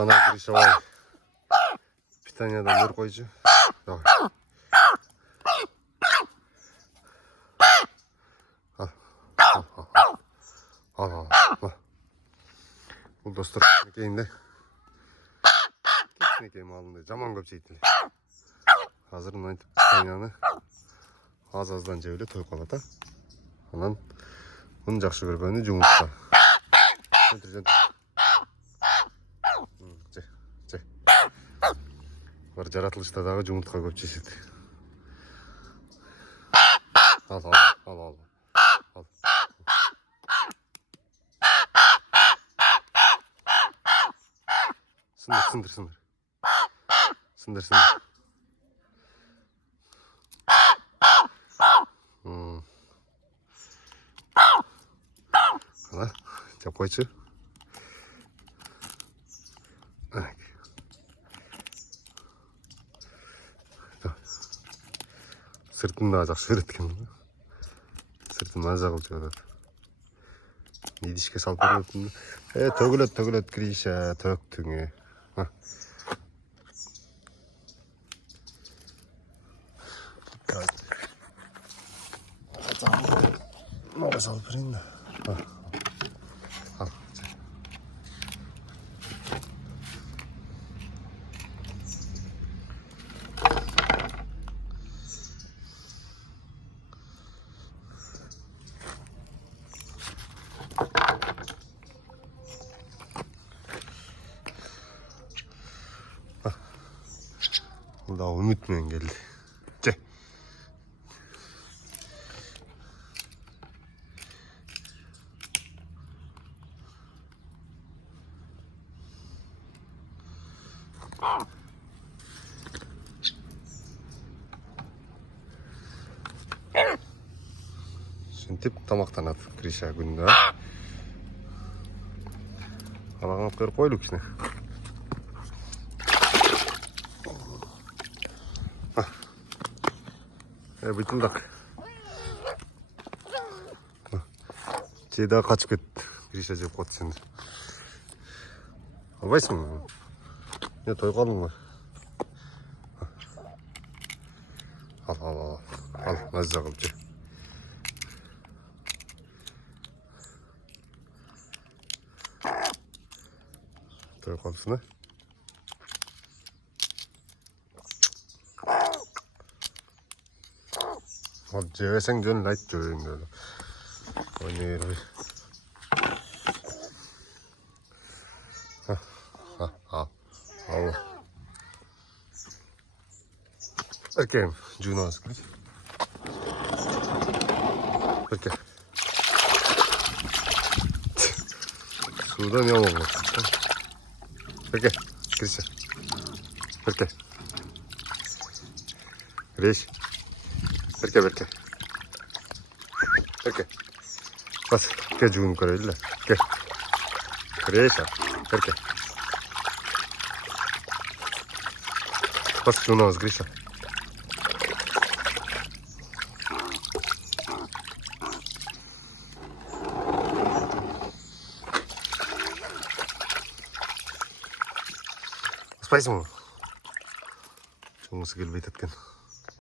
Ана Гриша ой. Питаниядан өр қойшы. Давай. Ал. Бұл достар екейінде. Кешінекей малынды жаман көп жейтілі. Қазір мұнайтып питанияны аз-аздан жеулі той қалата. Анан бұны жақшы көргені жұмыртқа. Же. Бар жаратылышта дағы жұмыртқа көп жеседі. Ал. Сындыр. Қана, жап қойшы. Сыртында жақсы өреткен. Сыртында жағып жығырады. Едішке салып өреткен. Төгілет Гриша, төктіңе. Мара салып берейін да. Бұл да үмітмен келді. Же. Сөйтіп тамақтанады Гриша күнді. Алаңып қойып қойлы кішіне. Бітілдік. Жейді қачып кет. Гриша жеп қоты сендір. Албайсың ба? Не, той қалың ба? Ал, мәзі қылып же. Той қалыпсың, а? Ал жевесең жөн лайт жөйін өлі. Ойнер ой. Ал. Еркем, жуын аз кірді. Ерке. Судан яман болсын. Ерке, Гриша. Ерке. Рейш. Берке. Бас, ке жуын көрелі. Ке. Гриша. Берке. Бас жуын аз, Гриша. Аспайсың ба? Жұмысы келбейт еткен.